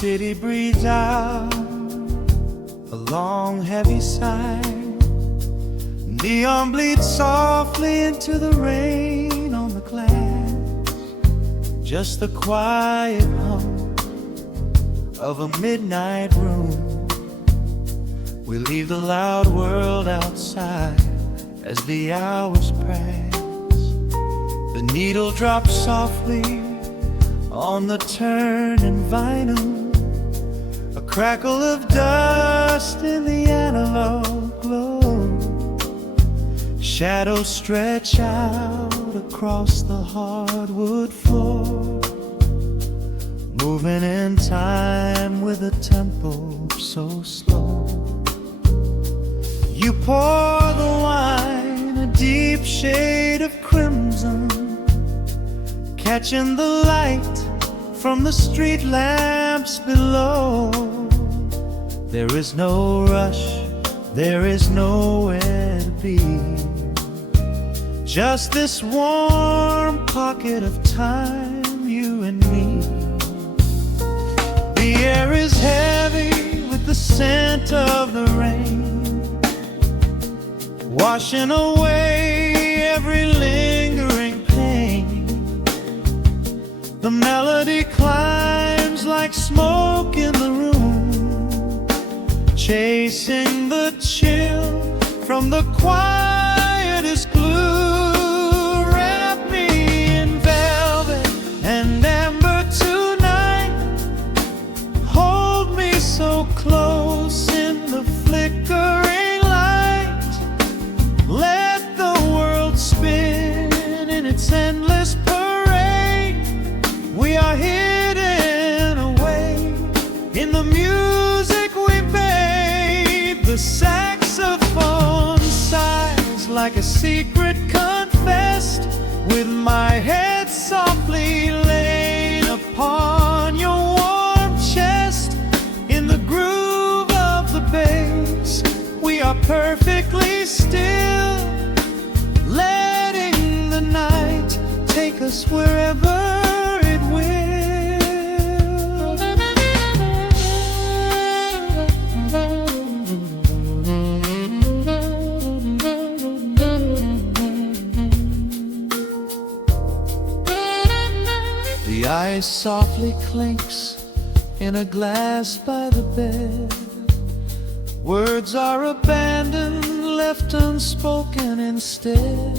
city breathes out a long heavy sigh. Neon bleeds softly into the rain on the glass. Just the quiet hum of a midnight room. We leave the loud world outside as the hours pass. The needle drops softly on the turning vinyl. A crackle of dust in the analog glow. Shadows stretch out across the hardwood floor, moving in time with a tempo so slow. You pour the wine, a deep shade of crimson, catching the light from the street lamps below. There is no rush, there is nowhere to be. Just this warm pocket of time, you and me. The air is heavy with the scent of the rain, washing away every lingering pain. The melody climbs like smoke in the room, chasing the chill from the quietest glue. Wrap me in velvet and amber tonight. Hold me so close in the flickering light. Let the world spin in its endless parade. We are hidden away in the music we made. The saxophone sighs like a secret confessed, with my head softly laid upon your warm chest. In the groove of the bass, we are perfectly still, letting the night take us wherever it will. The ice softly clinks in a glass by the bed. Words are abandoned, left unspoken instead.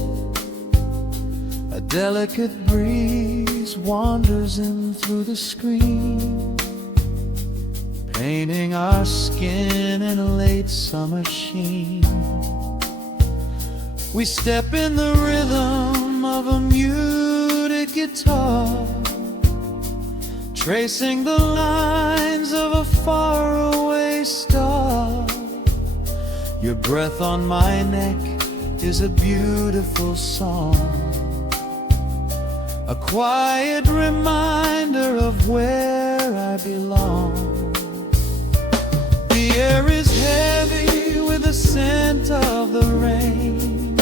A delicate breeze wanders in through the screen, painting our skin in a late summer sheen. We step in the rhythm of a muted guitar, tracing the lines of a faraway star. Your breath on my neck is a beautiful song, a quiet reminder of where I belong. The air is heavy with the scent of the rain,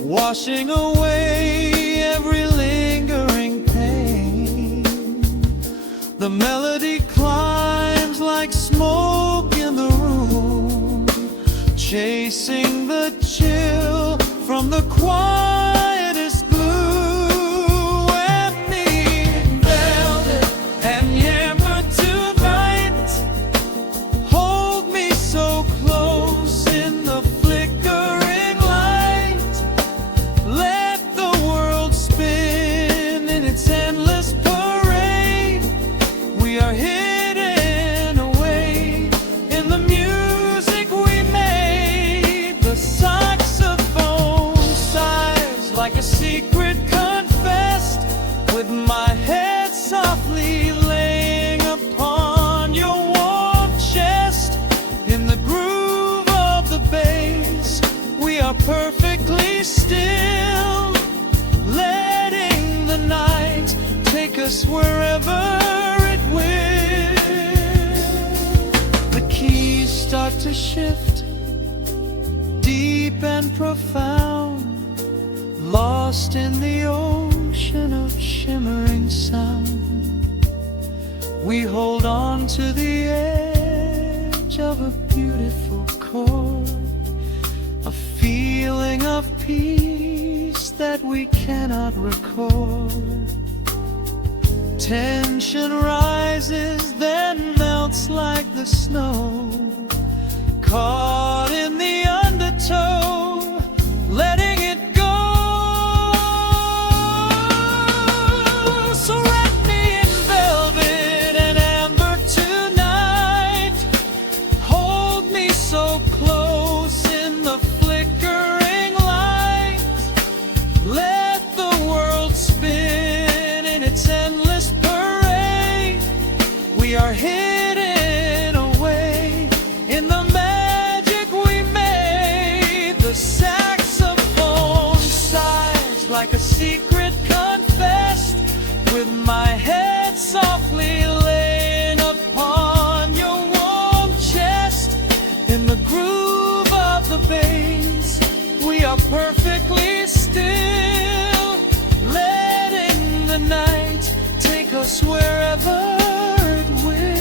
washing away every lingering pain. The melody climbs like smoke in the room, chasing the chill from the quietest glue. Wrap me in velvet and amber tonight. Hold me so close in the flickering light. Let the world spin in its endless parade. We are hidden away in the music we made. The saxophone sighs like a secret confessed, with my head softly laying upon your warm chest. In the groove of the bass, we are perfectly still, letting the night take us wherever it will. The keys start to shift, deep and profound, lost in the ocean of shimmering sound. We hold on to the edge of a beautiful chord, a feeling of peace that we cannot record. Tension rises, then melts like the snow, caught in the undertow, letting it go. So wrap me in velvet and amber tonight, hold me so close in the flickering light, let the world spin in its endless parade. We are hidden away in the magic we made. The saxophone sighs like a secret confessed, with my head softly laying upon your warm chest. In the groove of the bass, we are perfectly still, letting the night take us wherever it will.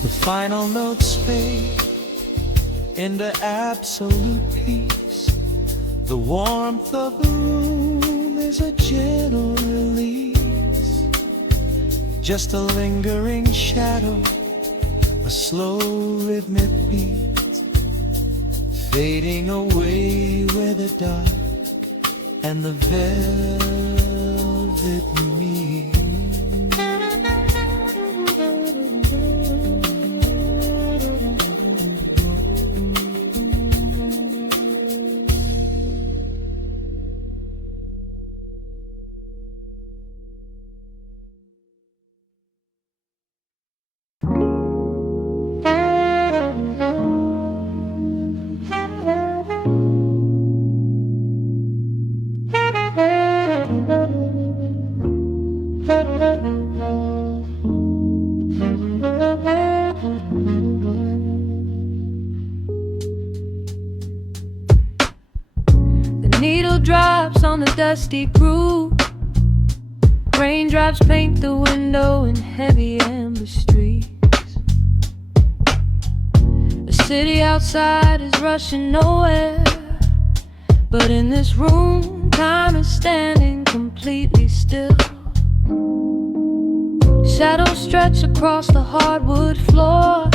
The final notes fade into absolute peace. The warmth of the room is a gentle release, just a lingering shadow, a slow rhythmic beat, fading away where the dark and the velvet meet. Needle drops on the dusty groove, raindrops paint the window in heavy amber streets. The city outside is rushing nowhere, but in this room time is standing completely still. Shadows stretch across the hardwood floor,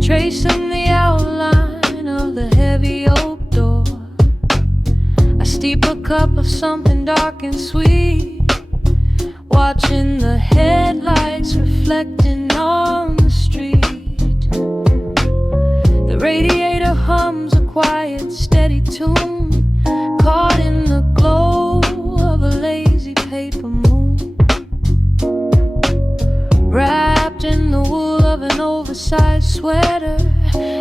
tracing the outline of the heavy oak door. I steep a cup of something dark and sweet, watching the headlights reflecting on the street. The radiator hums a quiet, steady tune, caught in the glow of a lazy paper moon. Wrapped in the wool of an oversized sweater,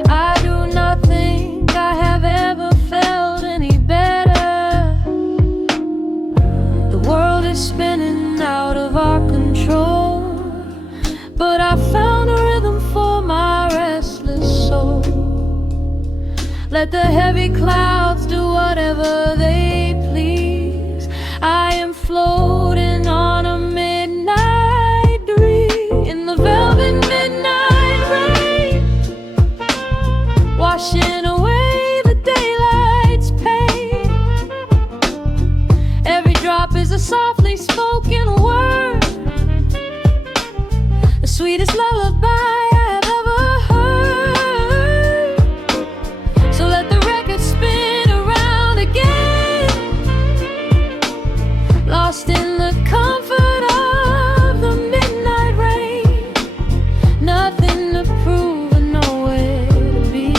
I do not think I have ever felt any better. The world is spinning out of our control, but I found a rhythm for my restless soul. Let the heavy clouds do whatever they please. I am floating on a midnight breeze in the velvet midnight rain, washing away the daylight's pain. Every drop is a softly spoken word, the sweetest lullaby I have ever heard. So let the record spin around again, lost in the comfort of the midnight rain. Nothing to prove and nowhere to be,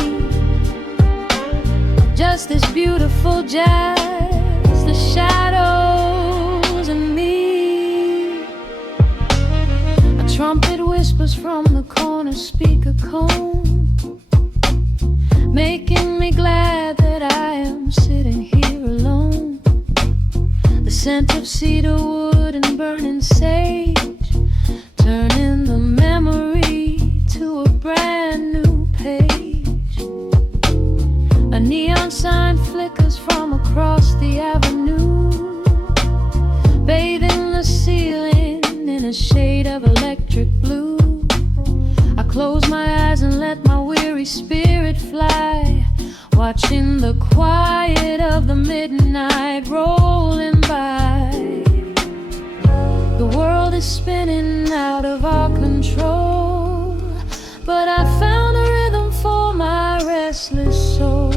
just this beautiful jazz, the shadows and me. A trumpet whispers from the corner speaker cone, making me glad that I am sitting here alone. The scent of cedar wood and burning sage, turning the memory to a brand new page. A neon sign flickers from across the avenue, bathing the ceiling in a shade of electric blue. I close my eyes and let my weary spirit fly, watching the quiet of the midnight rolling by. The world is spinning out of our control, but I found a rhythm for my restless soul.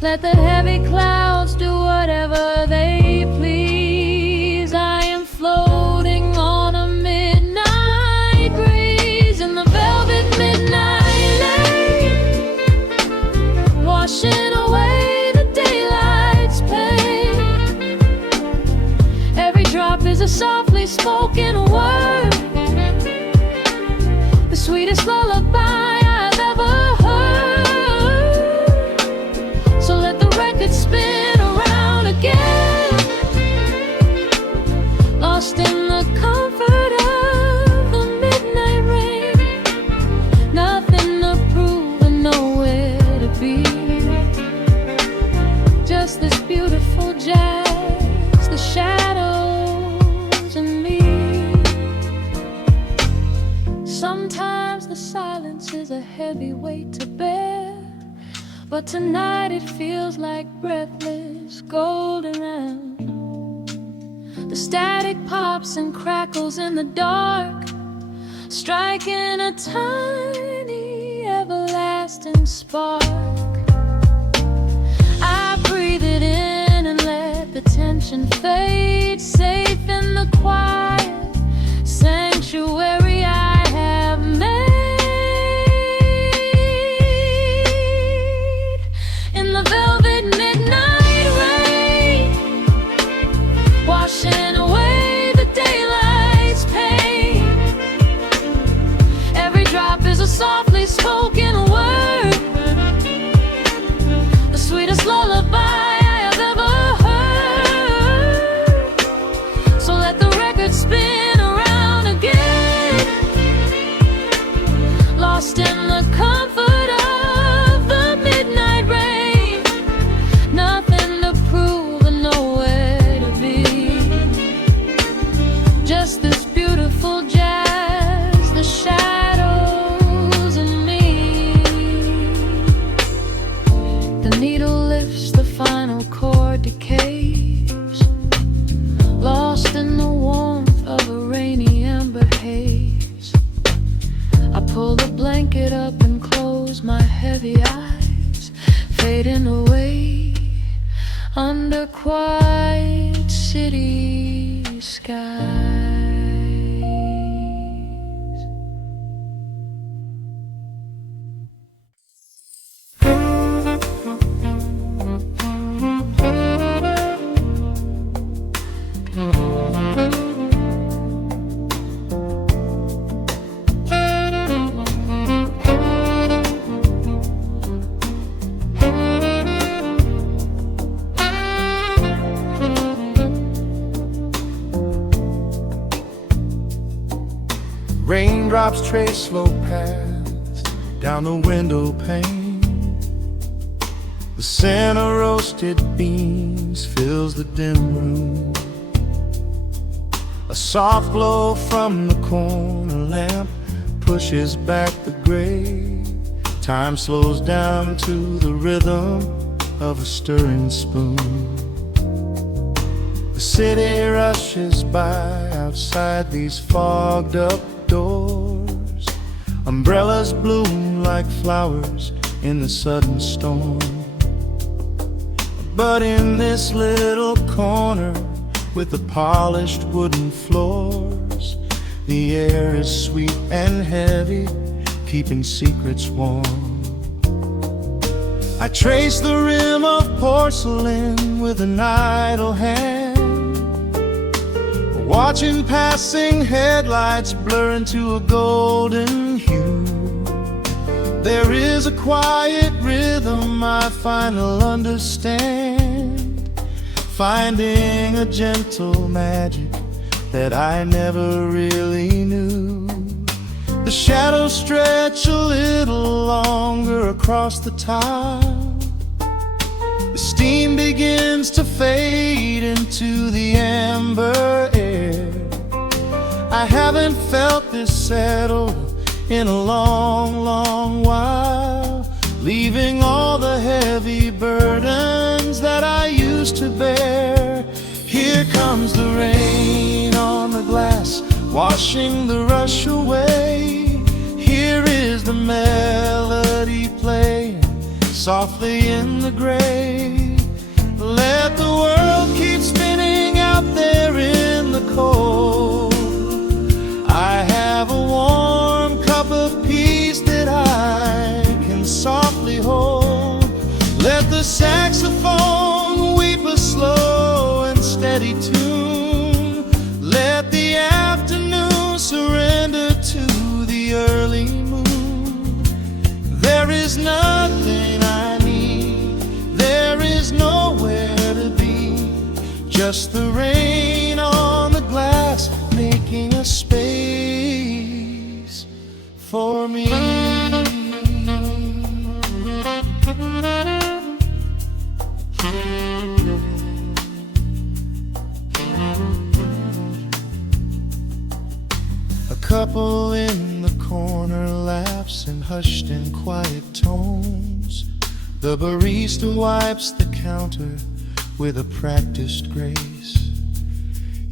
Let the heavy clouds do whatever they please. I am floating on a midnight breeze in the velvet midnight lane, washing away the daylight's pain. Every drop is a softly spoken word, the sweetest lullaby I've ever heard. So let the record spin around again, lost in the comfort of the midnight rain. Nothing to prove and nowhere to be, just this beautiful jazz, the shadows and me. Sometimes the silence is a heavy weight to bear, but tonight it feels like breathless golden round. The static pops and crackles in the dark, striking a tiny everlasting spark. I breathe it in and let the tension fade, safe in the quiet sanctuary I have made. In the velvet midnight rain, washing away the daylight's pain. Every drop is a softly spoken word, the sweetest lullaby I have ever heard. So let the record spin around again, lost in the comfort of the midnight rain. Nothing to prove and nowhere to be, just this beautiful jazz, the shadows and me. The needle lifts, the final chord decays, lost in the warmth of a rainy amber haze. I pull the blanket up and close my heavy eyes, fading away under quiet city skies. Raindrops trace slow paths down the window pane. The scent of roasted beans fills the dim room. A soft glow from the corner lamp pushes back the gray. Time slows down to the rhythm of a stirring spoon. The city rushes by outside these fogged up doors. Umbrellas bloom like flowers in the sudden storm. But in this little corner with the polished wooden floors, the air is sweet and heavy, keeping secrets warm. I trace the rim of porcelain with an idle hand, watching passing headlights blur into a golden hue. There is a quiet rhythm I finally understand, finding a gentle magic that I never really knew. The shadows stretch a little longer across the tile. The steam begins to fade into the amber air. I haven't felt this settled in a long, long while, leaving all the heavy burdens that I used to bear. Here comes the rain on the glass, washing the rush away. Here is the melody playing softly in the gray. Let the world keep spinning out there in the cold. I have a warm cup of peace that I can softly hold. Let the saxophone weep a slow and steady tune. Let the afternoon surrender to the early moon. There is nothing I need, there is nowhere to be, just the rain on the glass making a space for me. A couple in the corner laughs in hushed and quiet tones. The barista wipes the counter with a practiced grace.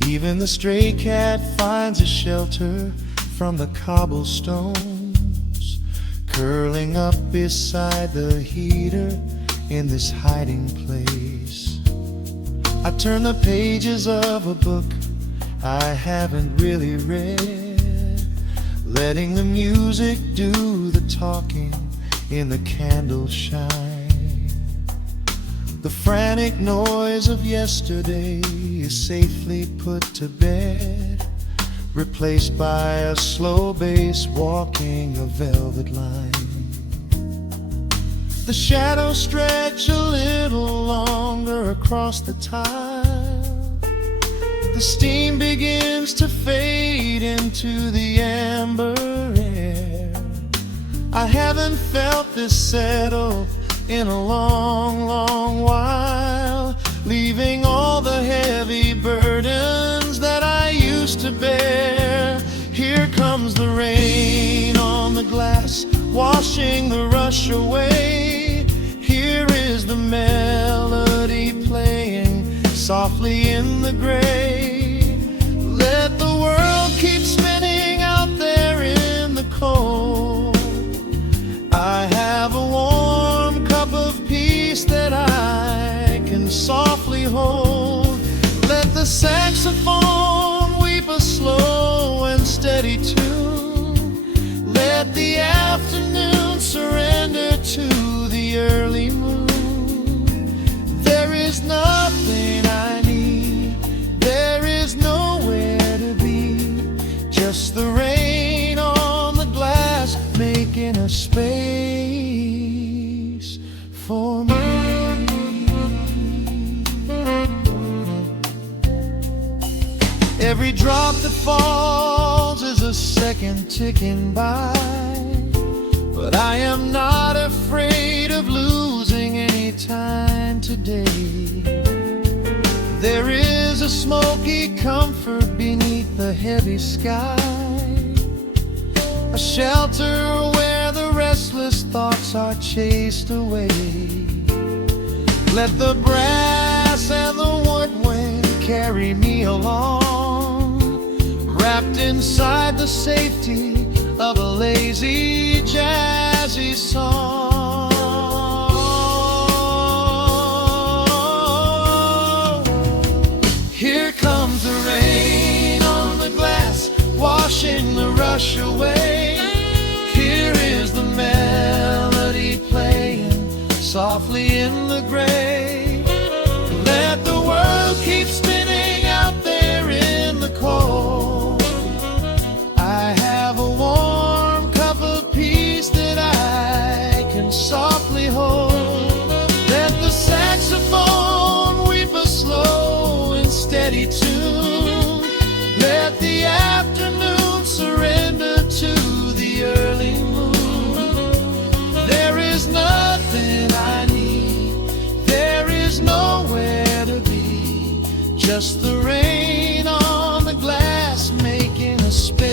Even the stray cat finds a shelter from the cobblestones, curling up beside the heater in this hiding place. I turn the pages of a book I haven't really read, letting the music do the talking in the candle shine. The frantic noise of yesterday is safely put to bed, replaced by a slow bass walking a velvet line. The shadows stretch a little longer across the tile. The steam begins to fade into the amber air. I haven't felt this settle in a long, long while, leaving all the heavy burdens that I used to bear. Here comes the rain on the glass, washing the rush away. Here is the melody playing softly in the gray. Let the world keep spinning out there in the cold. I have a warm cup of peace that I can softly hold. Let the saxophone weep a slow and steady tune. Let the afternoon surrender to the early moon. There is nothing I need, there is nowhere to be, just the rain on the glass making a space for me. Every drop that falls is a second ticking by, but I am not afraid of losing any time today. There is a smoky comfort beneath the heavy sky, a shelter where the restless thoughts are chased away. Let the brass and the woodwind carry me along, wrapped inside the safety of a lazy, jazzy song. Here comes the rain on the glass, washing the rush away. Here is the melody playing softly in the gray. Let the world keep spinning out there in the cold. I have a warm cup of peace that I Let the afternoon surrender to the early moon. There is nothing I need, there is nowhere to be, just the rain on the glass making a space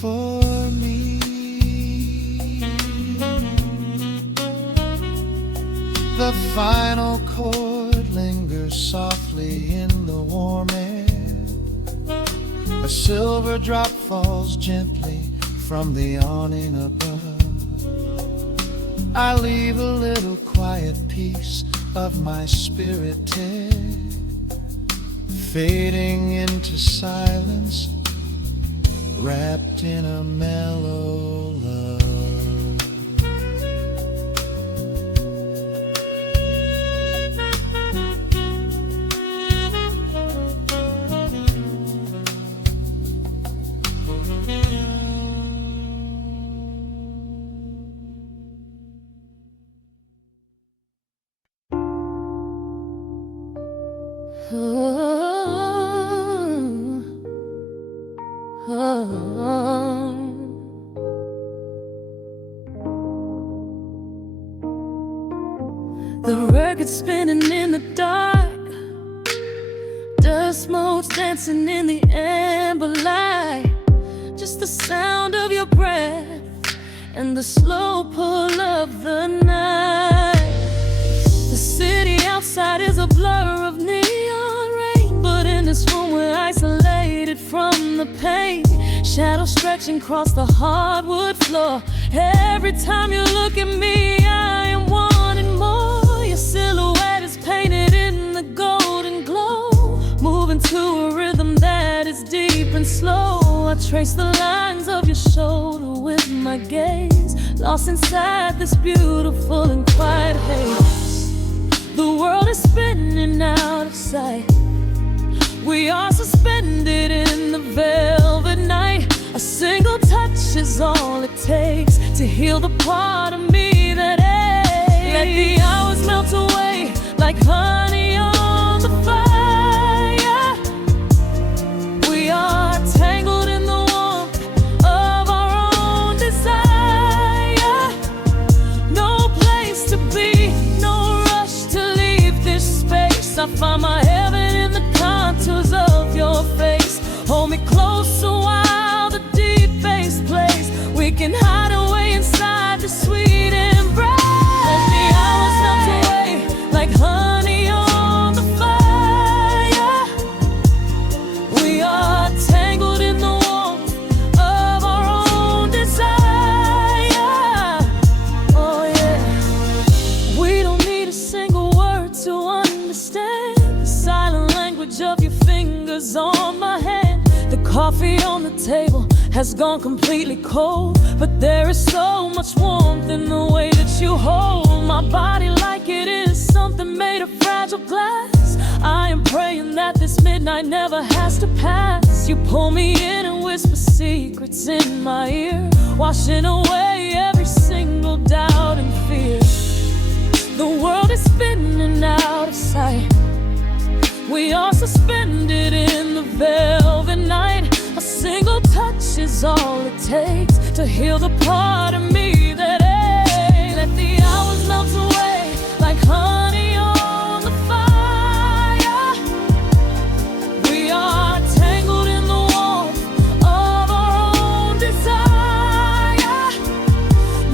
for me. The final chord lingers softly in the warm air. A silver drop falls gently from the awning above. I leave a little quiet piece of my spirit dead, fading into silence, wrapped in a mellow love. The record spinning in the dark, dust motes dancing in the amber light. Just the sound of your breath and the slow pull of the night. The city outside is a blur of neon rain, but in this room we're isolated from the pain. Shadows stretching across the hardwood floor. Every time you look at me, I am wanting more. Your silhouette is painted in the golden glow, moving to a rhythm that is deep and slow. I trace the lines of your shoulder with my gaze, lost inside this beautiful and quiet haze. The world is spinning out of sight. We are suspended in the velvet night. A single touch is all it takes to heal the part of me that aches. Let the hours melt away like honey on the fire. We are tangled in the warmth of our own desire. No place to be, no rush to leave this space. I find my heaven in the contours of your face. Hold me closer while the deep bass plays. We can hide away inside the sweet embrace. Let the hours melt away like honey on the fire. We are tangled in the warmth of our own desire. Oh yeah. We don't need a single word to understand the silent language of your fingers on my hand. The coffee on the table has gone completely cold, but there is so much warmth in the way that you hold my body like it is something made of fragile glass. I am praying that this midnight never has to pass. You pull me in and whisper secrets in my ear, washing away every single doubt and fear. The world is spinning out of sight. We are suspended in the velvet night. A single touch is all it takes to heal the part of me that aches. Let the hours melt away like honey on the fire. We are tangled in the warmth of our own desire.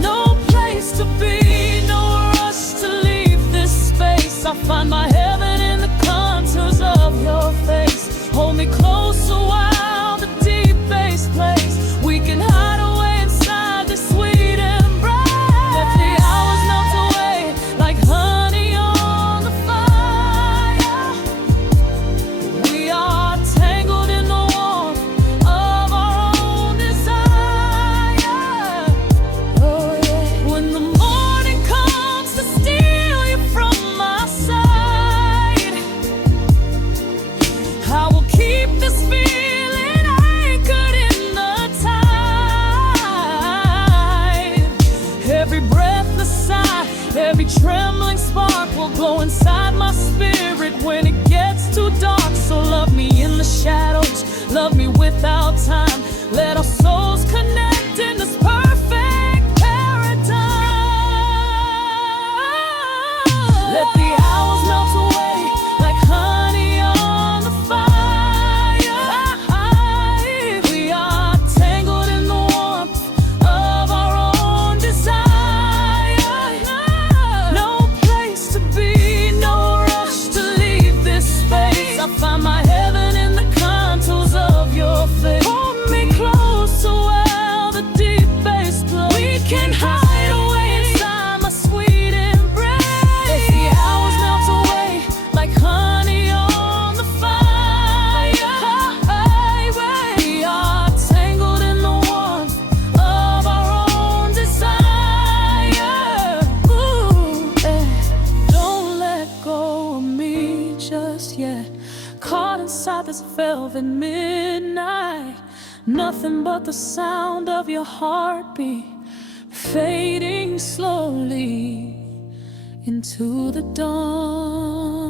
No place to be, no rush to leave this space. I find my heaven in the contours of your face. Hold me closer while the deep bass plays. We can hide away inside this sweet embrace. Let the hours melt away like honey on the fire. We are tangled in the warmth of our own desire. Oh yeah. When the morning comes to steal you from my side, I will keep this feeling anchored in the tide. Every breathless sigh, every trembling spark will glow inside my spirit when it gets too dark. So love me in the love me without time. Let our souls connect in this perfect paradise. Let the hours melt away like honey on the fire. We are tangled in the warmth of our own desire. No place to be, no rush to leave this space. I find my heaven in the contours of your face. Hold me close to where the deep bass plays. We can hide away inside my sweet embrace. Let the hours melt away like honey on the fire. We are tangled in the warmth of our own desire. Ooh, don't let go of me just yet. Caught inside this velvet midnight. Nothing but the sound of your heartbeat fading slowly into the dawn.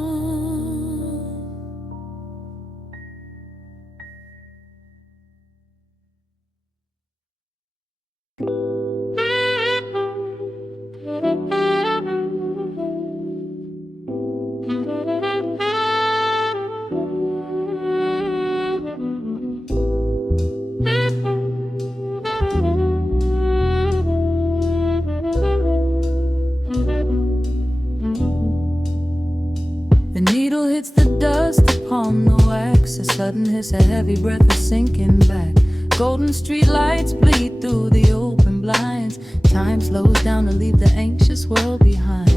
The needle hits the dust upon the wax. A sudden hiss, a heavy breath, a sinking back. Golden street lights bleed through the open blinds. Time slows down to leave the anxious world behind.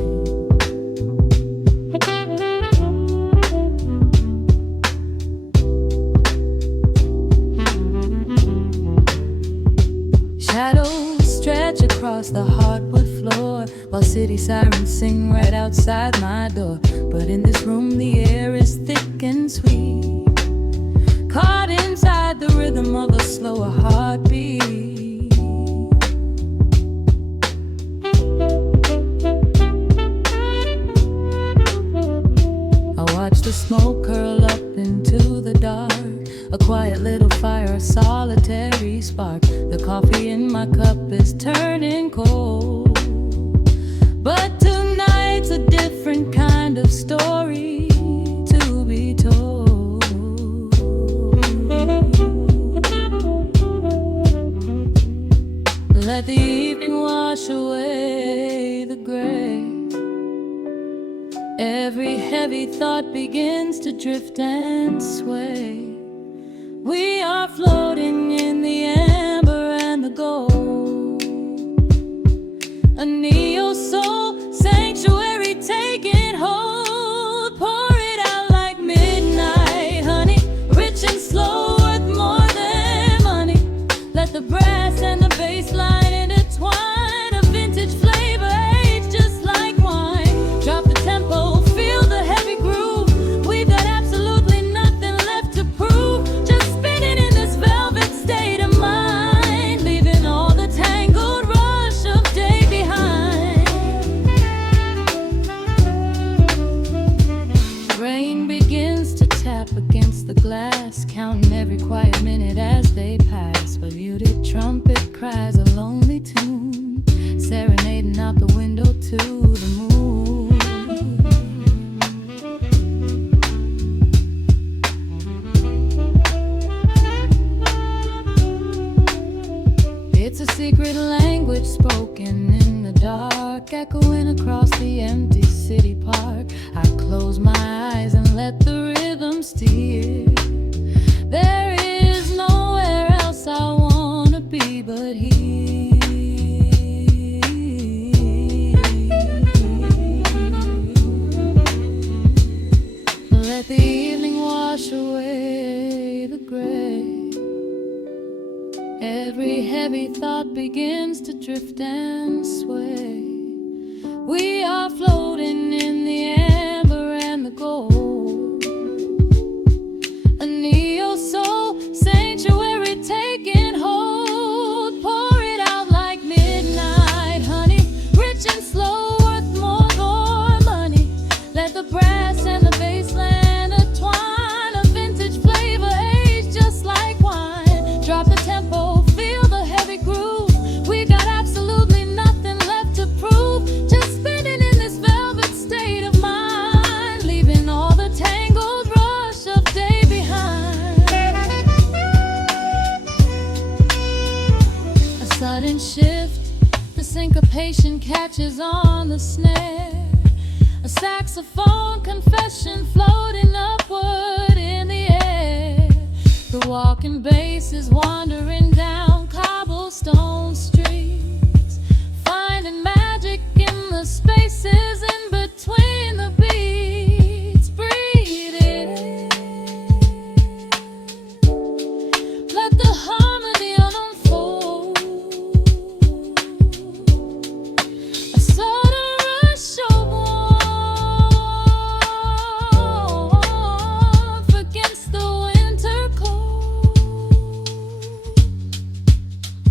Shadows stretch across the hardwood floor, while city sirens sing right outside my door. But in this room the air is thick and sweet, caught inside the rhythm of a slower heartbeat. I watch the smoke curl up into the dark, a quiet little fire, a solitary spark. The coffee in my cup is turning cold, but tonight's a different kind of story to be told. Let the evening wash away the gray. Every heavy thought begins to drift and sway. We are floating in the amber and the gold, a neo-soul sanctuary taking hold. Pour it out like midnight honey, rich and slow, worth more than money. Let the brass and the bass line intertwine, a vintage flavor aged just like wine. Drop the tempo, feel the heavy groove. We've got absolutely nothing left to prove. Just spinning in this velvet state of mind, leaving all the tangled rush of day behind. Rain begins to tap against the glass, counting every quiet minute as they pass. A muted trumpet cries a lonely tune, serenading out the window to the moon. It's a secret language spoken in the dark, echoing across the empty city park. I close my eyes and let the rhythm steer. There is nowhere else I wanna be but here. Let the evening wash away the gray. Every heavy thought begins to drift and sway. We are floating in the amber and the gold, a neo-soul sanctuary taking hold. Pour it out like midnight honey, rich and slow, worth more than money. Let the brass and the bass line intertwine, a vintage flavor aged just like meditation catches on the snare. A saxophone confession floating upward in the air. The walking bass is wandering down cobblestone streets, finding magic in the spaces in between the beats. Breathe it in. Let the harmony unfold. A sort of rush of warmth against the winter cold.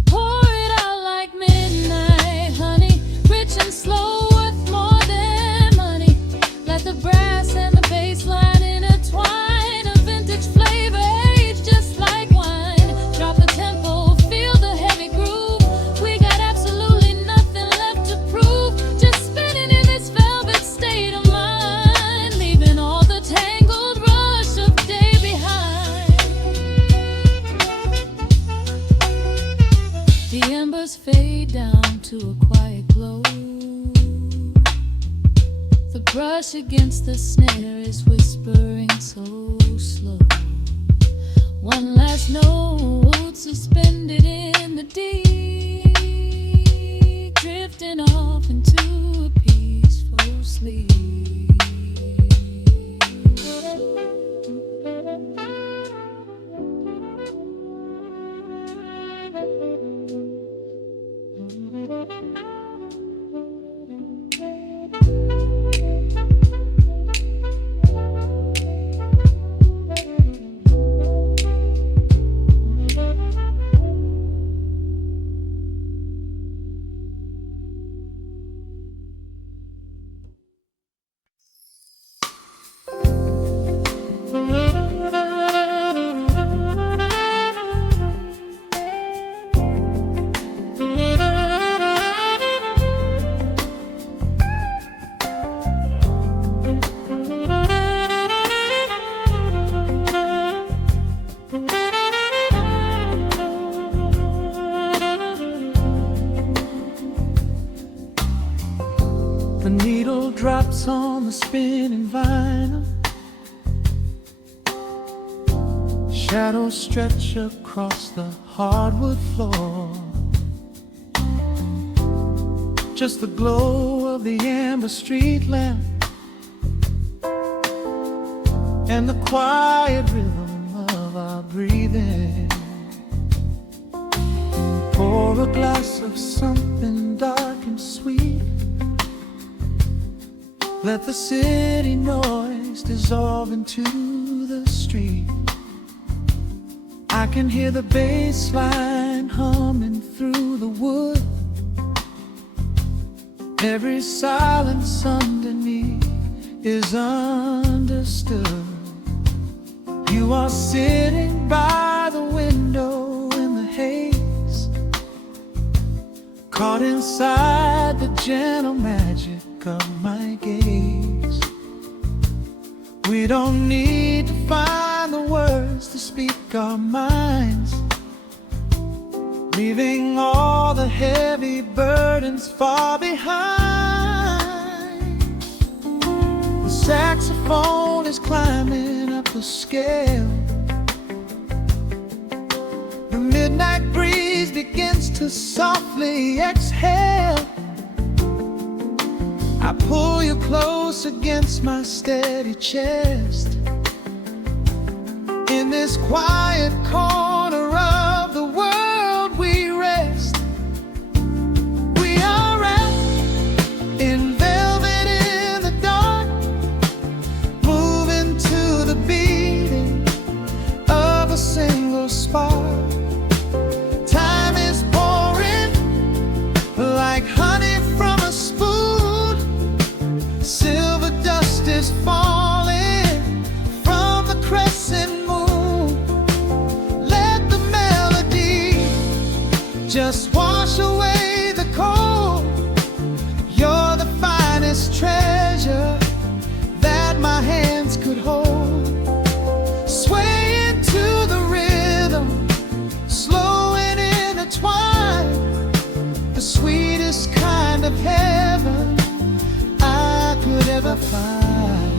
Pour it out like midnight honey, rich and slow, worth more than money. Let the brass and the bass line intertwine, a vintage flavor aged just like wine. Drop the tempo, feel the heavy groove. We got absolutely nothing left to prove, just spinning in this velvet state of mind, leaving all the tangled rush of day behind. The embers fade down to a quiet glow. The brush against the snare is whispering so slow. One last note suspended in the deep, drifting off into a peaceful sleep. The needle drops on the spinning vinyl. Shadows stretch across the hardwood floor. Just the glow of the amber street lamp and the quiet rhythm of our breathing. Pour a glass of something dark and sweet. Let the city noise dissolve into the street. I can hear the bass line humming through the wood. Every silence underneath is understood. You are sitting by the window in the haze, caught inside the gentle magic of my gaze. We don't need to find the words to speak our minds, leaving all the heavy burdens far behind. The saxophone is climbing up the scale. The midnight breeze begins to softly exhale. I pull you close against my steady chest. In this quiet corner of the world we rest. We are wrapped in velvet in the dark, moving to the beating of a single spark. Time is pouring like honey from a spoon. Silver dust is falling from the crescent moon. Let the melody just wash away the cold. You're the finest treasure that my hands could hold. Sway into the rhythm, slow and intertwined. The sweetest kind of I find.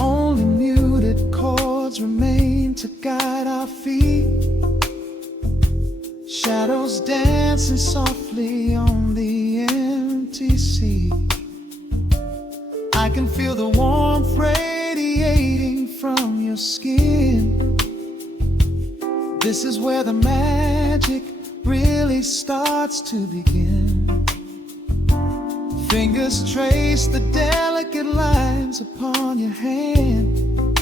Only muted chords remain to guide our feet. Shadows dancing softly on the empty sea. I can feel the warmth radiating from your skin. This is where the magic really starts to begin. Fingers trace the delicate lines upon your hand,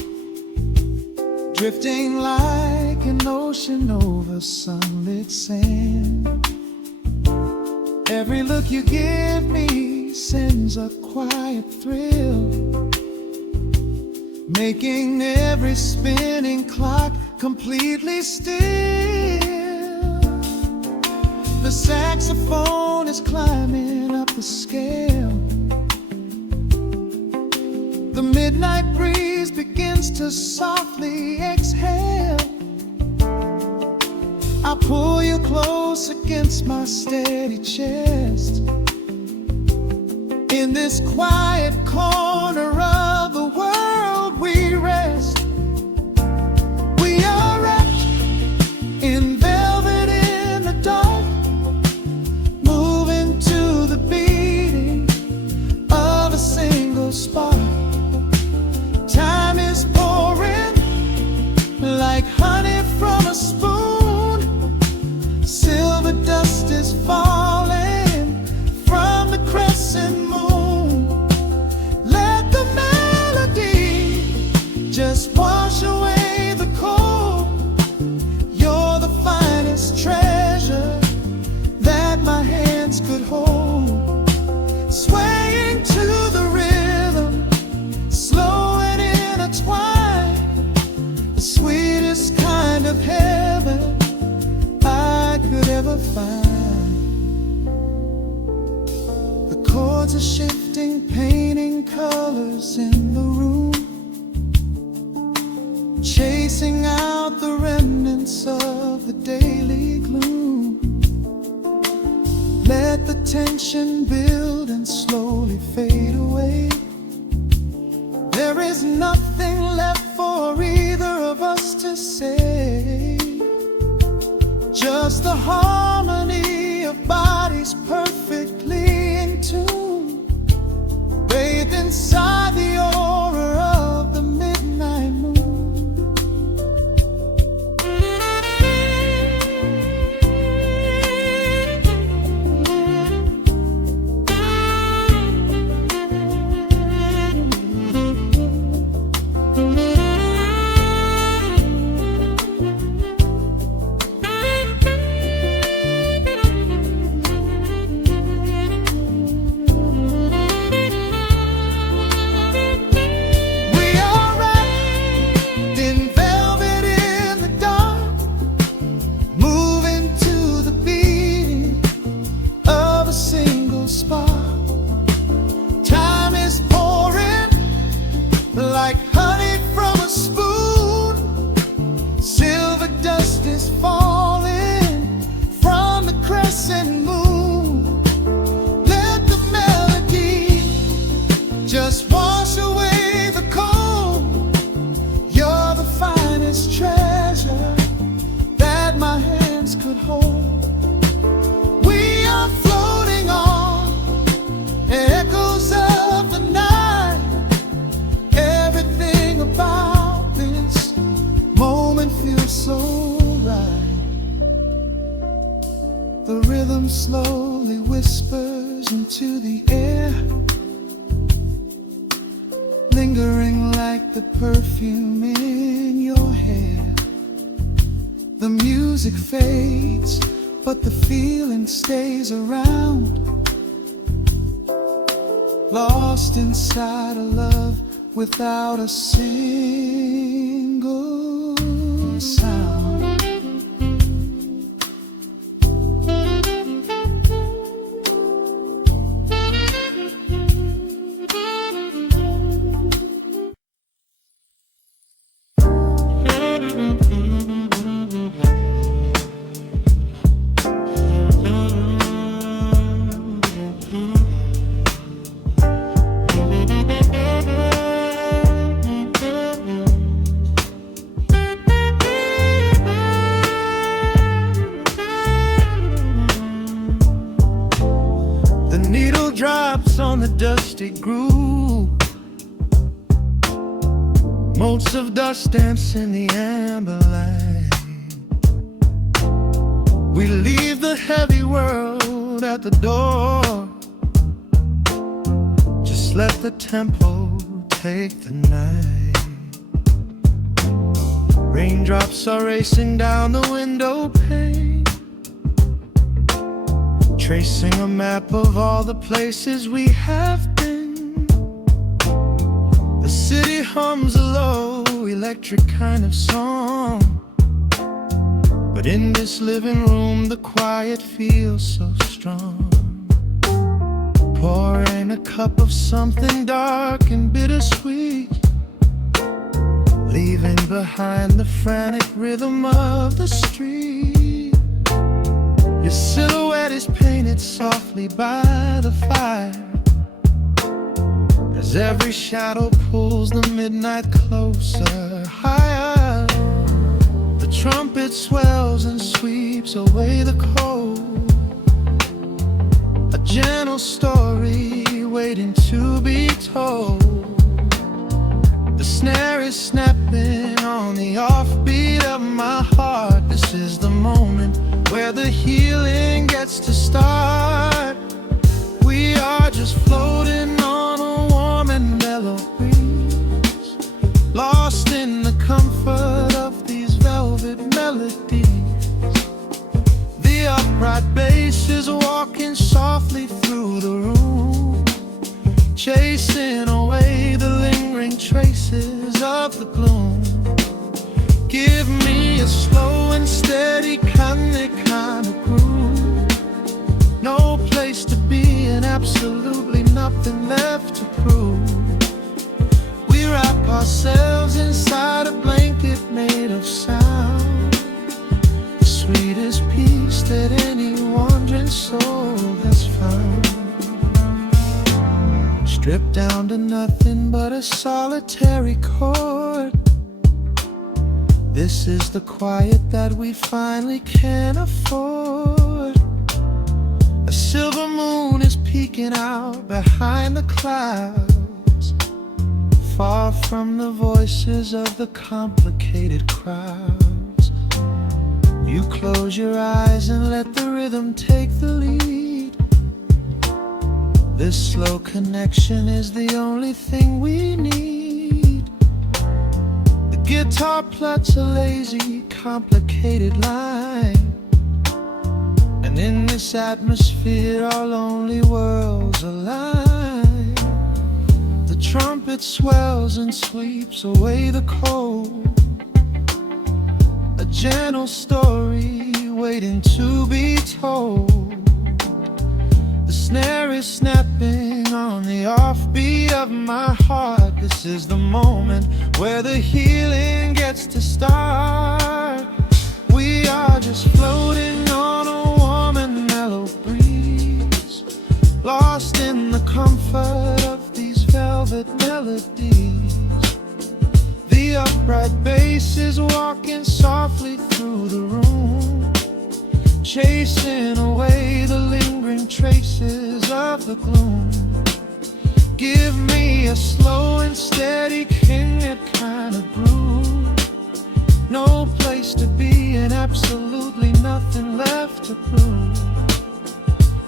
drifting like an ocean over sunlit sand. Every look you give me sends a quiet thrill, making every spinning clock completely still. The saxophone is climbing up the scale. The midnight breeze begins to softly exhale. I pull you close against my steady chest. In this quiet corner of the world we rest. We are wrapped in velvet in the dark, moving to the beating of a single spark. Time is pouring like honey from a spoon. Silver dust is falling from the crescent moon. Let the melody just wash away the cold. You're the finest treasure that my hands could hold. Swaying to the rhythm, slow and intertwined, the sweetest kind of heaven I could ever find. The chords are shifting, painting colors in the room, chasing out the remnants of the daily gloom. Let the tension build and slowly fade away. There is nothing left for either of us to say. Just the harmony of bodies perfectly in tune, bathed inside the aura of the midnight moon. Like honey from a spoon, silver dust is falling from the crescent moon. Let the melody just wash away the cold. You're the finest treasure that my hands could hold. We are floating on echoes of the night. Everything about this moment feels so right. The rhythm slowly whispers into the air, lingering like the perfume in your hair. The music fades, but the feeling stays around, lost inside a love without a single sound. acoustic groove. Motes of dust dance in the amber light. We leave the heavy world at the door. Just let the tempo take the night. Raindrops are racing down the window pane, tracing a map of all the places we have been. The city hums a low, electric kind of song, but in this living room the quiet feels so strong. Pouring a cup of something dark and bittersweet, leaving behind the frantic rhythm of the street. Your silhouette is painted softly by the fire, as every shadow pulls the midnight closer, higher. The trumpet swells and sweeps away the cold, a gentle story waiting to be told. The snare is snapping on the offbeat of my heart. This is the moment where the healing gets to start. We are just floating on a warm and mellow breeze, lost in the comfort of these velvet melodies. The upright bass is walking softly through the room, chasing away the lingering traces of the gloom. Give me a slow and steady kind of groove. No place to be and absolutely nothing left to prove. We wrap ourselves inside a blanket made of sound, the sweetest peace that any wandering soul has found. Stripped down to nothing but a solitary chord. This is the quiet that we finally can afford. A silver moon is peeking out behind the clouds, far from the voices of the complicated crowds. You close your eyes and let the rhythm take the lead. This slow connection is the only thing we need. The guitar plots a lazy, complicated line, and in this atmosphere our lonely worlds align. The trumpet swells and sweeps away the cold, a gentle story waiting to be told. The snare is snapping on the offbeat of my heart. This is the moment where the healing gets to start. We are just floating on a warm and mellow breeze, lost in the comfort of these velvet melodies. The upright bass is walking softly through the room, chasing away the lingering traces of the gloom. Give me a slow and steady kind of groove. No place to be and absolutely nothing left to prove.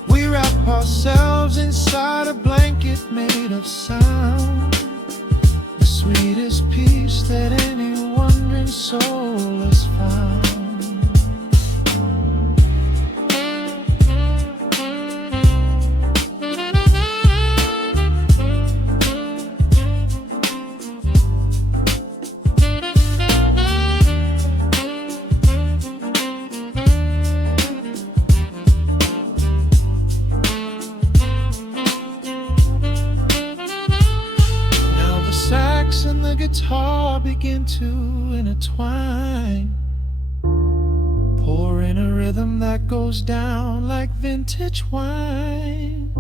We wrap ourselves inside a blanket made of sound, the sweetest peace that any wandering soul has found. And the guitar begin to intertwine, pouring a rhythm that goes down like vintage wine.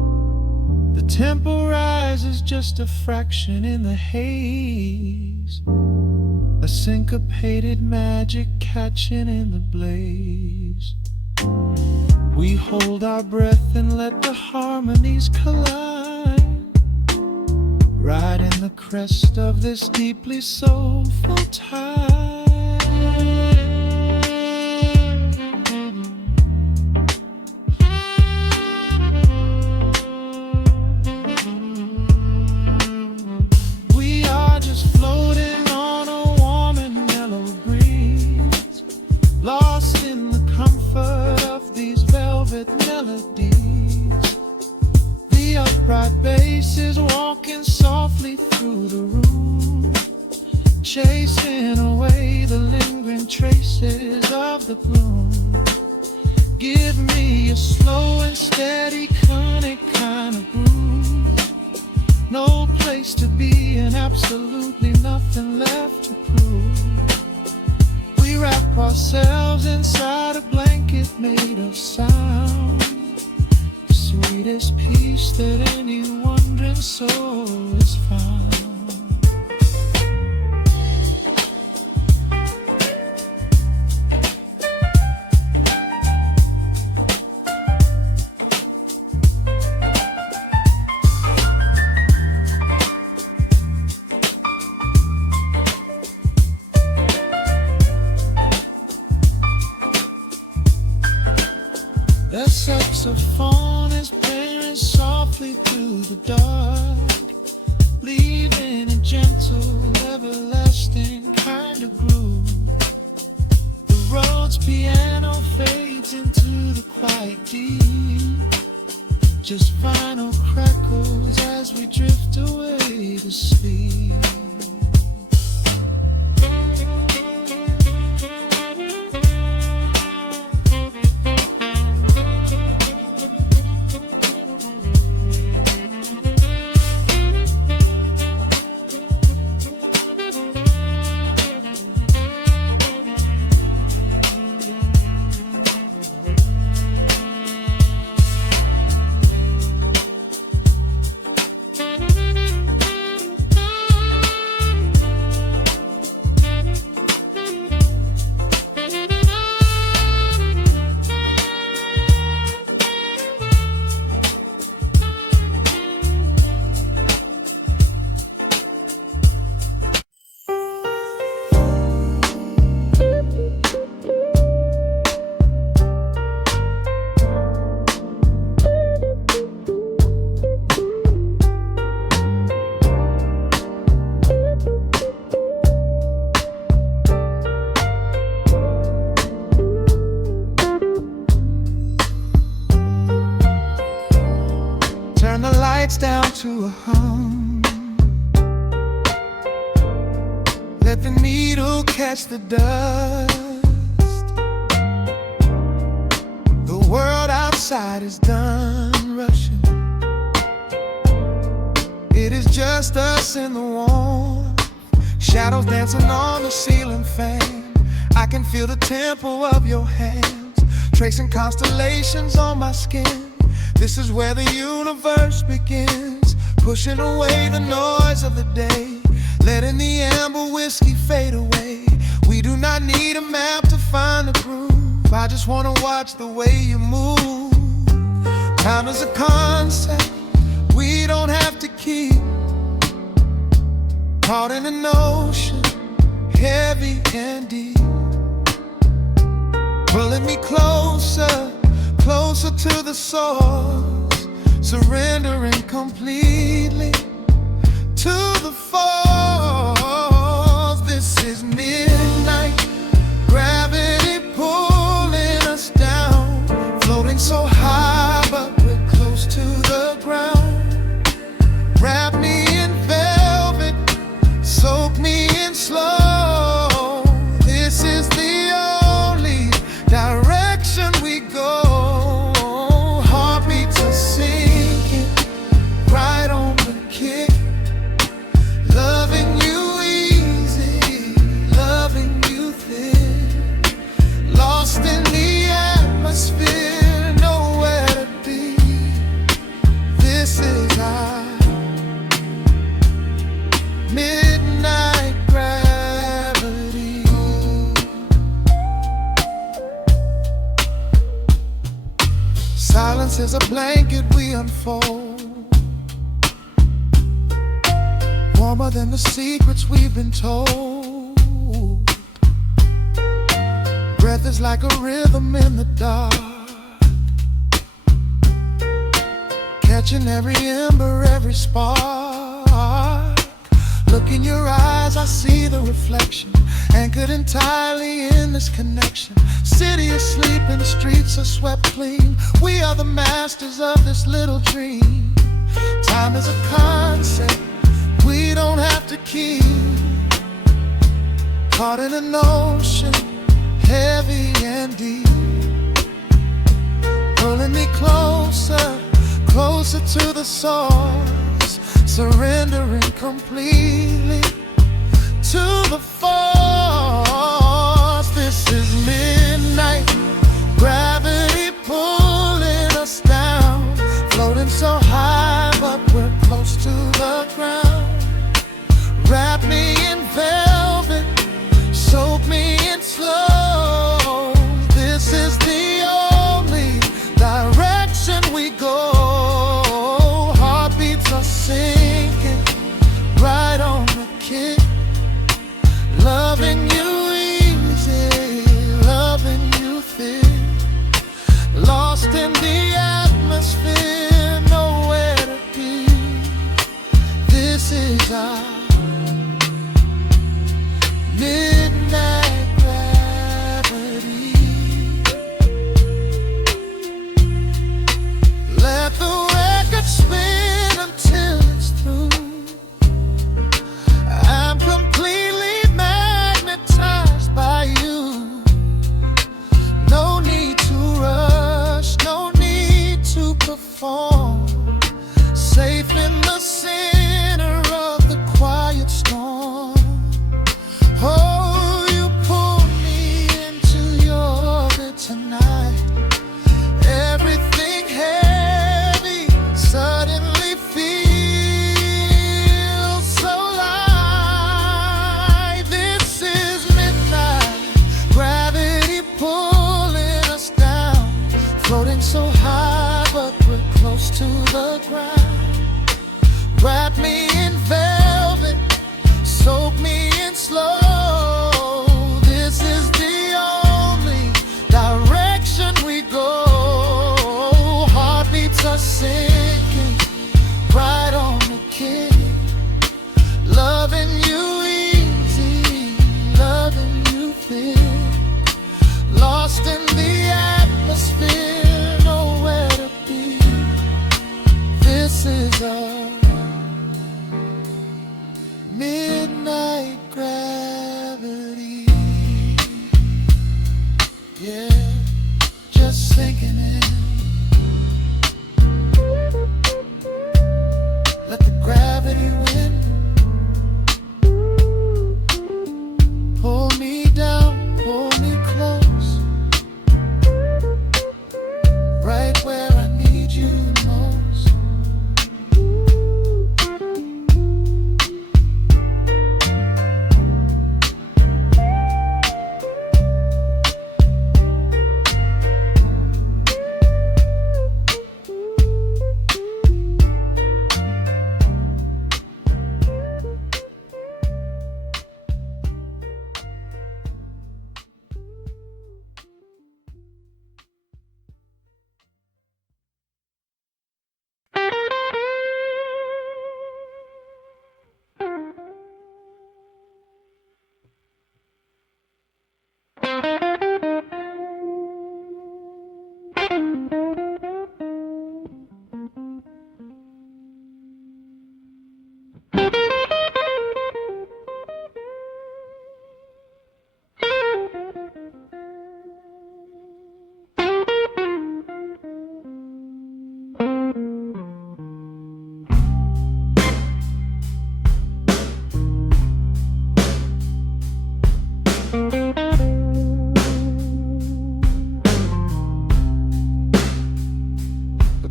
The tempo rises just a fraction in the haze, a syncopated magic catching in the blaze. We hold our breath and let the harmonies collide, the crest of this deeply soulful tide. We are just floating on a warm and mellow breeze, lost in the comfort of these velvet melodies. The upright bass is walking softly through the room, chasing away the lingering traces of the gloom. Give me a slow and steady conic kind of groove. No place to be and absolutely nothing left to prove. We wrap ourselves inside a blanket made of sound, the sweetest peace that any wandering soul has found. The saxophone is playing softly through the dark, leaving a gentle, everlasting kind of groove. The road's piano fades into the quiet deep, just final crackles as we drift away to sleep. Turn the lights down to a hum. Let the needle catch the dust. The world outside is done rushing. It is just us in the warmth, shadows dancing on the ceiling fan. I can feel the tempo of your hands, tracing constellations on my skin. This is where the universe begins, pushing away the noise of the day, letting the amber whiskey fade away. We do not need a map to find the groove. I just wanna watch the way you move. Time is a concept we don't have to keep, caught in an ocean, heavy and deep. Pulling me closer, closer to the source, surrendering completely to the force. This is midnight, gravity pulling us down, floating so high but we're close to the ground. Wrap me in velvet, soak me in slow. This is the only direction we go. Heartbeats are sinking right on the kick. Loving you easy, loving you thin. Lost in the atmosphere, nowhere to be. This is our midnight gravity. Silence is a blanket we unfold, warmer more than the secrets we've been told. Breath is like a rhythm in the dark, catching every ember, every spark. Look in your eyes, I see the reflection, anchored entirely in this connection. City is sleeping, streets are swept clean. We are the masters of this little dream. Time is a concept we don't have to keep. Caught in an ocean, heavy and deep, pulling me closer, closer to the source, surrendering completely to the force. This is midnight gravity pulling us down, floating so high but we're close to the ground. Wrap me in velvet, soak me in slow. This is the only direction we go. Heartbeats are sinking right on the kick. Loving you easy, loving you thick. Lost in the atmosphere, nowhere to be. This is our midnight gravity. Let the record spin until it's through. I'm completely magnetized by you. No need to rush, no need to perform. Safe in the center of the quiet storm. Oh, you pull me into your orbit tonight. Everything heavy suddenly feels so light. This is midnight gravity pulling us down, floating so high but we're close to the ground. Wrap me in velvet, soak me in slow. This is the only direction we go. Heartbeats are sinking right on the kick. Loving you easy, loving you thick. Lost in the atmosphere, nowhere to be. This is our midnight gravity. Yeah, just sinking in. Let the gravity win. Pull me down, pull me close, right where I need you the most.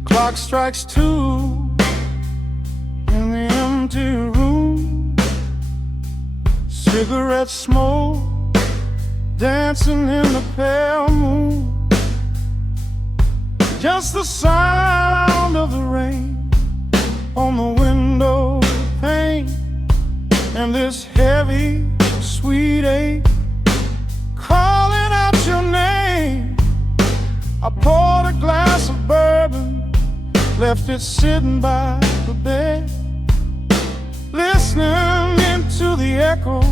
Clock strikes 2 in the empty room. Cigarette smoke dancing in the pale moon. Just the sound of the rain on the window pane. and this heavy, sweet ache calling out your name. I poured a glass of bourbon, left it sitting by the bed, listening into the echoes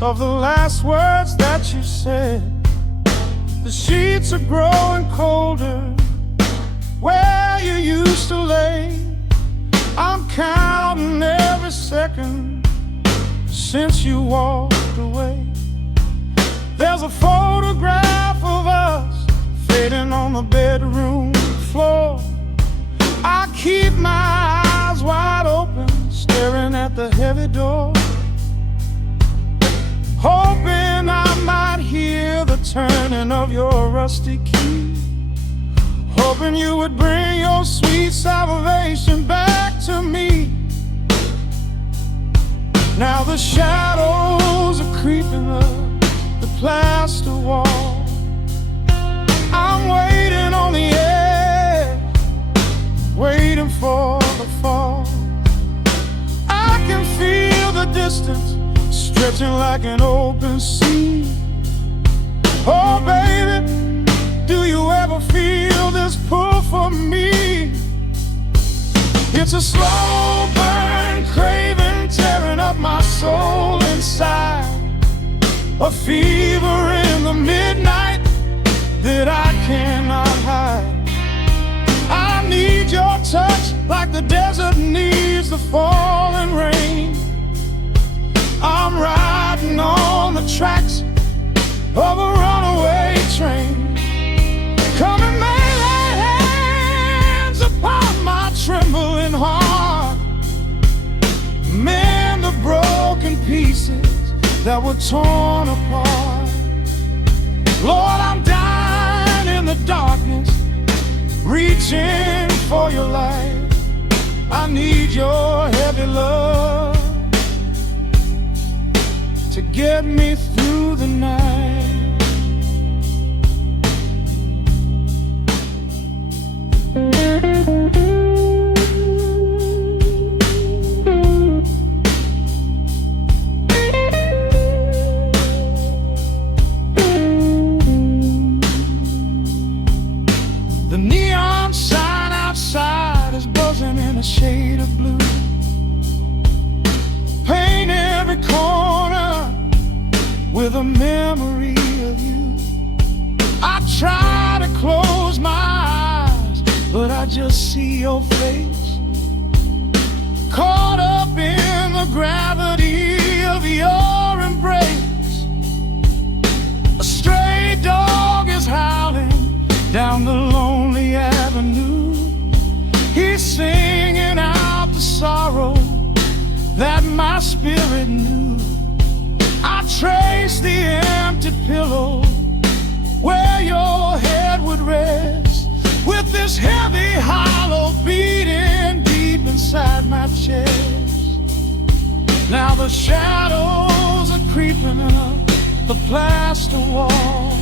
of the last words that you said. The sheets are growing colder where you used to lay. I'm counting every second since you walked away. There's a photograph of us fading on the bedroom floor. I keep my eyes wide open, staring at the heavy door, hoping I might hear the turning of your rusty key, hoping you would bring your sweet salvation back to me. Now the shadows are creeping up the plaster wall. I'm waiting on the edge, waiting for the fall. I can feel the distance stretching like an open sea. Oh baby, do you ever feel this pull for me? It's a slow burn craving tearing up my soul inside, a fever in the midnight that I cannot hide. I need your touch like the desert needs the falling rain. I'm riding on the tracks of a runaway train. Come and lay hands upon my trembling heart, mend the broken pieces that were torn apart. Lord, I'm dying in the darkness, reaching for your light. I need your heavy love to get me through the night. The neon sign outside is buzzing in a shade of blue. Paint every corner with a memory of you. I try to close my eyes, but I just see your face, caught up in the gravity of your embrace. A stray dog is howling down the lonely avenue. He's singing out the sorrow that my spirit knew. I trace the empty pillow where your head would rest, with this heavy hollow beating deep inside my chest. Now the shadows are creeping up the plaster wall.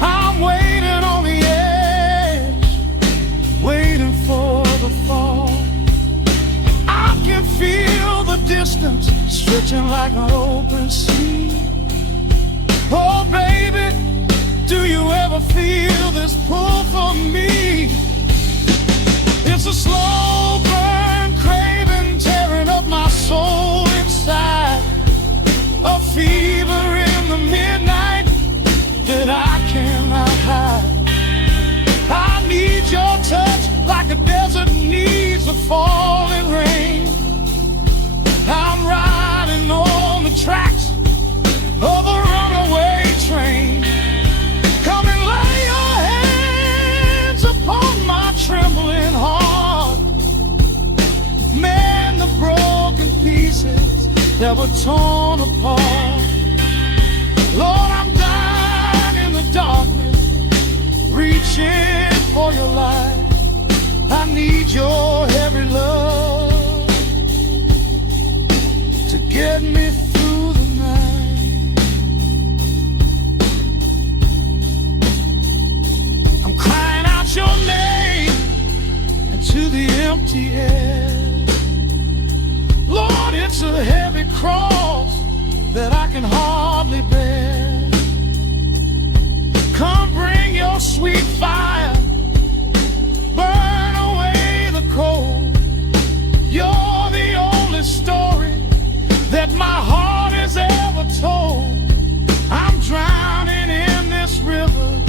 I'm waiting on the edge, waiting for the fall. I can feel the distance stretching like an open sea. Oh baby, do you ever feel this pull for me? It's a slow burn craving tearing up my soul inside, a fever in the midnight that I cannot hide. I need your touch like a desert needs the falling rain. I'm riding on the tracks of a runaway train. Come and lay your hands upon my trembling heart, mend the broken pieces that were torn apart. Lord, I'm dying in the darkness, reaching for your light. I need your heavy love to get me through the night. I'm crying out your name into the empty air. Lord, it's a heavy I can hardly bear. Come bring your sweet fire, burn away the cold. You're the only story that my heart has ever told. I'm drowning in this river,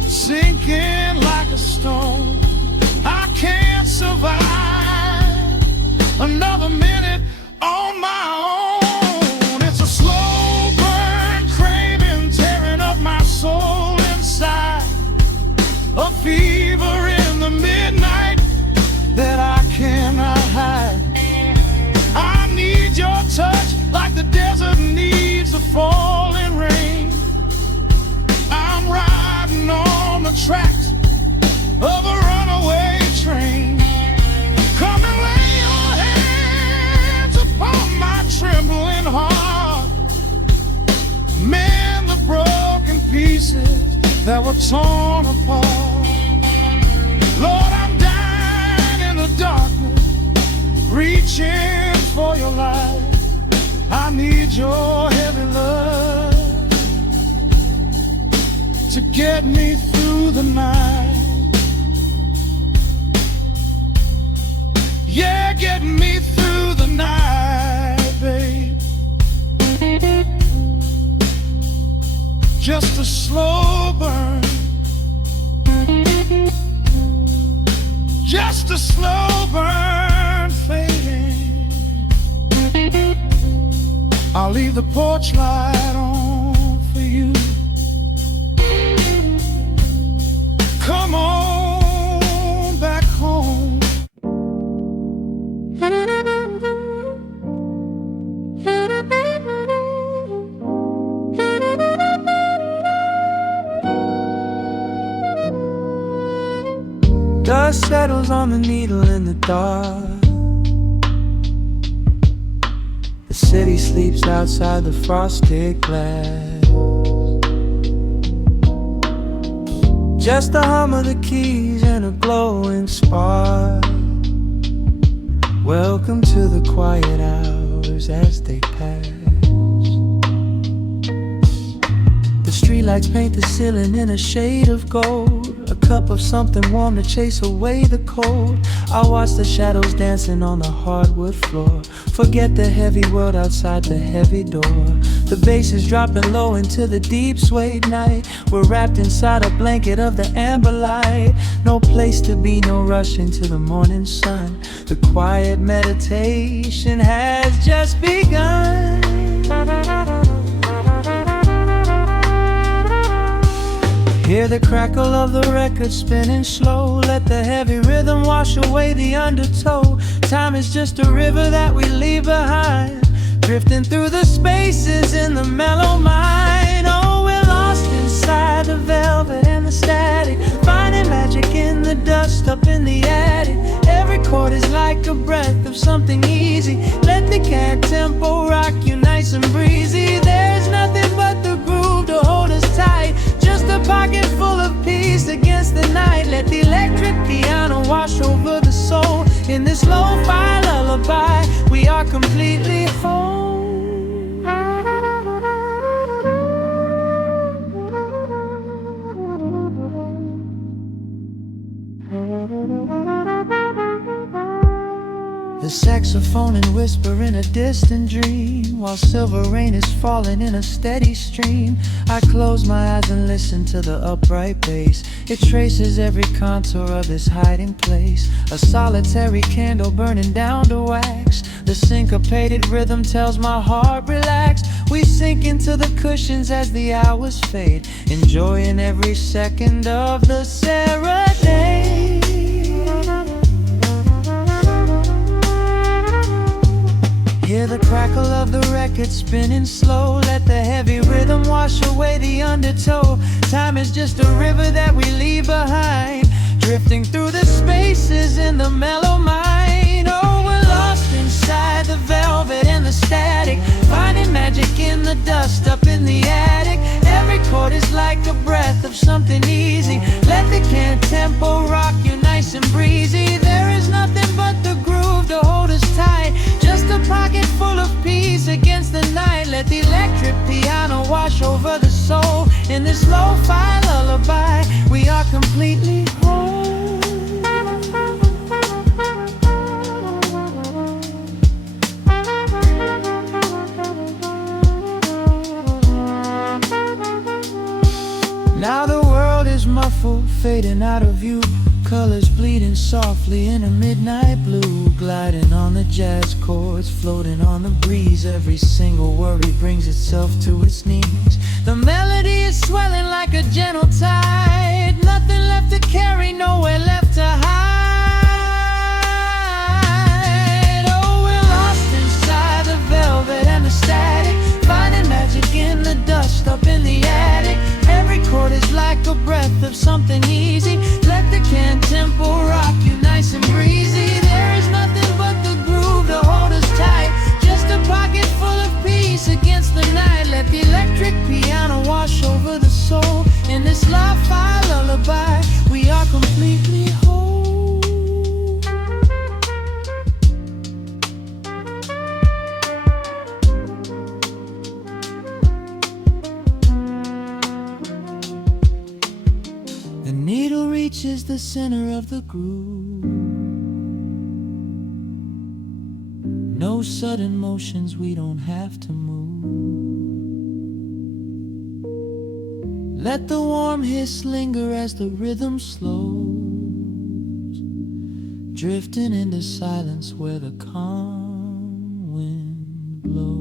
sinking like a stone. I can't survive another minute on my own. It's a slow burn craving, tearing up my soul inside. A fever in the midnight that I cannot hide. I need your touch like the desert needs the falling rain. I'm riding on the tracks of a runaway train. Come and lay your hands upon my trembling heart. Mend the broken pieces that were torn apart. Lord, I'm dying in the darkness, reaching for your light. I need your heavy love to get me through the night. Yeah, get me through the night, babe. Just a slow burn, just a slow burn fading. I'll leave the porch light on for you. Come on back home. Dust settles on the needle in the dark. The city sleeps outside the frosted glass. Just the hum of the keys and a glowing spark. Welcome to the quiet hours as they pass. The streetlights paint the ceiling in a shade of gold. A cup of something warm to chase away the cold. I watch the shadows dancing on the hardwood floor. Forget the heavy world outside the heavy door. The bass is dropping low into the deep suede night. We're wrapped inside a blanket of the amber light. No place to be, no rush into the morning sun. The quiet meditation has just begun. Hear the crackle of the record spinning slow. Let the heavy rhythm wash away the undertow. Time is just a river that we leave behind, drifting through the spaces in the mellow mind. Oh, we're lost inside the velvet and the static, finding magic in the dust up in the attic. Every chord is like a breath of something easy. Let the cat tempo rock you nice and breezy. There's nothing but the groove to hold us tight, just a pocket full of peace against the night. Let the electric piano wash over the soul. In this lo-fi lullaby, we are completely whole. The saxophone and whisper in a distant dream, while silver rain is falling in a steady stream. I close my eyes and listen to the upright bass. It traces every contour of this hiding place. A solitary candle burning down to wax. The syncopated rhythm tells my heart relax. We sink into the cushions as the hours fade, enjoying every second of the serenade. Hear the crackle of the record spinning slow. Let the heavy rhythm wash away the undertow. Time is just a river that we leave behind, drifting through the spaces in the mellow mind. Oh, we're lost inside the velvet and the static, finding magic in the dust up in the attic. Every chord is like a breath of something easy. Let the can tempo rock you nice and breezy. There is nothing but the groove to hold us tight, just a pocket full of peace against the night. Let the electric wash over the soul. In this lo-fi lullaby, we are completely whole. Now the world is muffled, fading out of view. Colors bleeding softly in a midnight blue, gliding on the jazz chords, floating on the breeze. Every single worry brings itself to its knees. The melody is swelling like a gentle tide. Nothing left to carry, nowhere left to hide. Oh, we're lost inside the velvet and the static, finding magic in the dust up in the attic. Every chord is like a breath of something easy. Let the can tempo rock you nice and breezy. There is nothing but the groove to hold us tight, just a pocket full of peace against the night. Let the electric piano wash over the soul. In this lo-fi lullaby, we are completely whole. The needle reaches the center of the groove. No sudden motions, we don't have to move. Let the warm hiss linger as the rhythm slows, drifting into silence where the calm wind blows.